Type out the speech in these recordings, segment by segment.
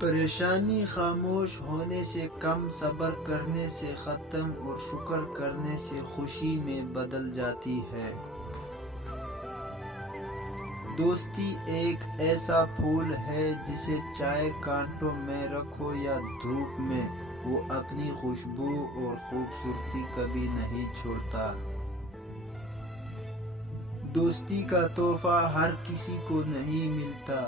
پریشانی خاموش ہونے سے کم، صبر کرنے سے ختم اور شکر کرنے سے خوشی میں بدل جاتی ہے۔ دوستی ایک ایسا پھول ہے جسے چاہے کانٹوں میں رکھو یا دھوپ میں، وہ اپنی خوشبو اور خوبصورتی کبھی نہیں چھوڑتا۔ دوستی کا تحفہ ہر کسی کو نہیں ملتا۔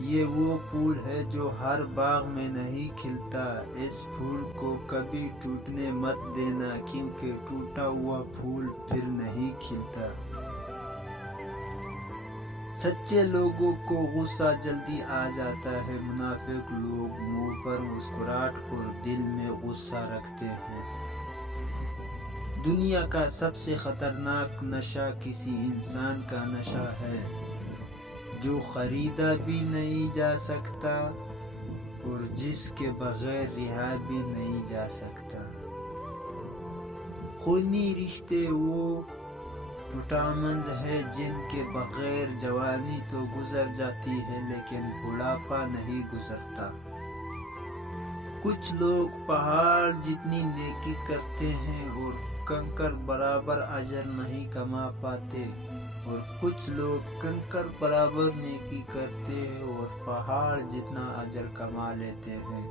یہ وہ پھول ہے جو ہر باغ میں نہیں کھلتا۔ اس پھول کو کبھی ٹوٹنے مت دینا، کیونکہ ٹوٹا ہوا پھول پھر نہیں کھلتا۔ سچے لوگوں کو غصہ جلدی آ جاتا ہے، منافق لوگ منہ پر مسکراہٹ اور دل میں غصہ رکھتے ہیں۔ دنیا کا سب سے خطرناک نشہ کسی انسان کا نشہ ہے جو خریدا بھی نہیں جا سکتا اور جس کے بغیر رہا بھی نہیں جا سکتا۔ خونی رشتے وہ وٹامنز ہیں جن کے بغیر جوانی تو گزر جاتی ہے لیکن بڑھاپا نہیں گزرتا۔ کچھ لوگ پہاڑ جتنی نیکی کرتے ہیں اور کنکر برابر اجر نہیں کما پاتے، اور کچھ لوگ کنکر برابر نیکی کرتے ہیں اور پہاڑ جتنا اجر کما لیتے ہیں۔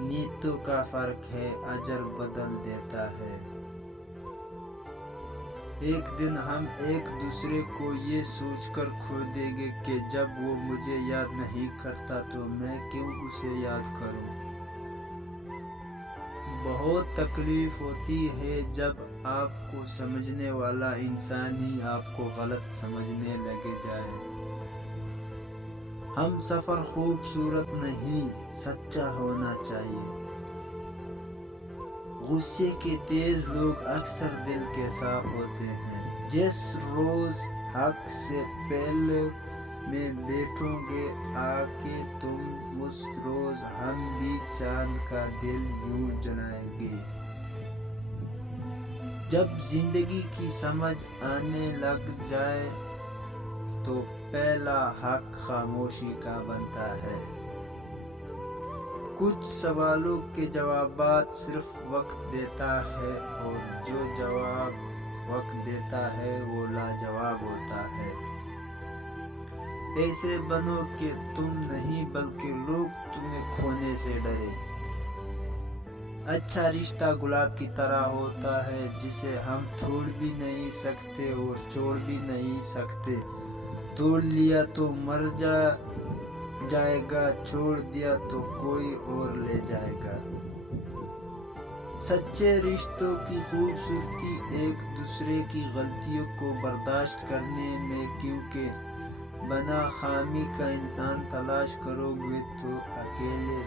نیتوں کا فرق ہے، اجر بدل دیتا ہے۔ ایک دن ہم ایک دوسرے کو یہ سوچ کر کھو دیں گے کہ جب وہ مجھے یاد نہیں کرتا تو میں کیوں اسے یاد کروں۔ بہت تکلیف ہوتی ہے جب آپ کو سمجھنے والا انسان ہی آپ کو غلط سمجھنے لگ جائے۔ ہم سفر خوبصورت نہیں، سچا ہونا چاہیے۔ غصے کے تیز لوگ اکثر دل کے صاف ہوتے ہیں۔ جس روز حق سے پہلے میں بیٹھو گے آ کے تم، اس روز ہم بھی چاند کا دل یوں جلائیں گے۔ جب زندگی کی سمجھ آنے لگ جائے تو پہلا حق خاموشی کا بنتا ہے۔ کچھ سوالوں کے جوابات صرف وقت دیتا ہے اور جو جواب وقت دیتا ہے وہ لاجواب ہوتا ہے۔ ایسے بنو کہ تم نہیں بلکہ لوگ تمہیں کھونے سے ڈرے۔ اچھا رشتہ گلاب کی طرح ہوتا ہے جسے ہم توڑ بھی نہیں سکتے اور چھوڑ بھی نہیں سکتے۔ توڑ لیا تو مر جائے گا، چھوڑ دیا تو کوئی اور لے جائے گا۔ سچے رشتوں کی خوبصورتی ایک دوسرے کی غلطیوں کو برداشت کرنے میں، کیونکہ بنا خامی کا انسان تلاش کرو گے تو اکیلے